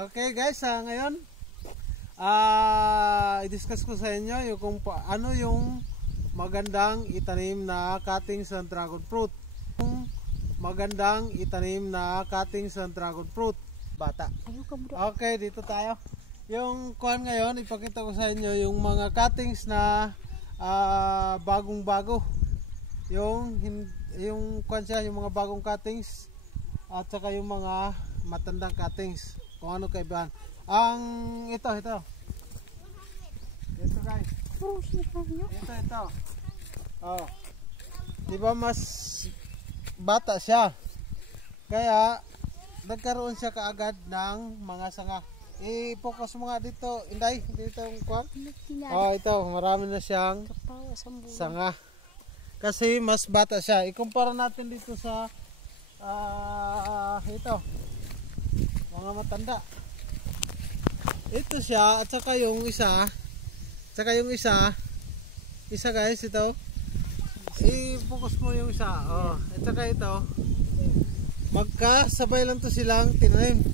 Okay guys, ngayon i-discuss ko sa inyo yung kung ano yung magandang itanim na cuttings ng dragon fruit. Yung magandang itanim na cuttings ng dragon fruit. Bata. Okay, dito tayo. Yung kuhan ngayon, ipakita ko sa inyo yung mga cuttings na bagong-bago. Yung kuhan siya, yung mga bagong cuttings at saka yung mga matandang cuttings. Kung ano kaibahan. Ang ito guys. Ito. Oh. Diba mas bata siya. Kaya nagkaroon siya kaagad ng mga sanga. I-focus mo nga dito, Inday, dito yung kwan. Oh, ito, marami na siyang sanga. Kasi mas bata siya. Ikumpara natin dito sa ito. Mga matanda. Ito siya at saka yung isa. Isa guys, ito. I-focus mo yung isa. Oh, at saka ito. Magkasabay lang to silang tinanim.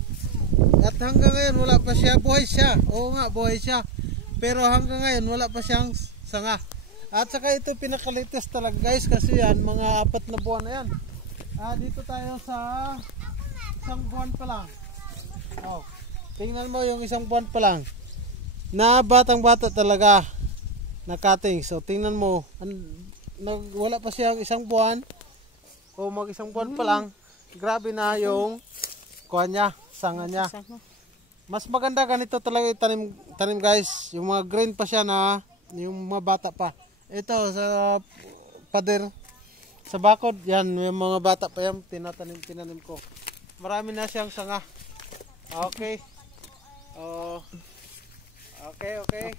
At hanggang ngayon wala pa siya, buhay siya. Oo nga, buhay siya. Pero hanggang ngayon wala pa siyang sanga. At saka ito pinaka-latest talaga guys kasi yan mga 4 na buwan na yan. Dito tayo sa 1 buwan pa lang. Oh, tingnan mo yung 1 buwan pa lang. Na batang-bata talaga na cutting. So tingnan mo, wala pa siyang 1 buwan o mag 1 buwan pa lang. Grabe na yung kuha niya, sanga niya. Mas maganda ganito talaga tanim guys. Yung mga green pa siya na yung mga bata pa. Ito sa pader, sa bakod, yan, yung mga bata pa yan, tinanim ko. Marami na siyang sanga. Okay. Okay.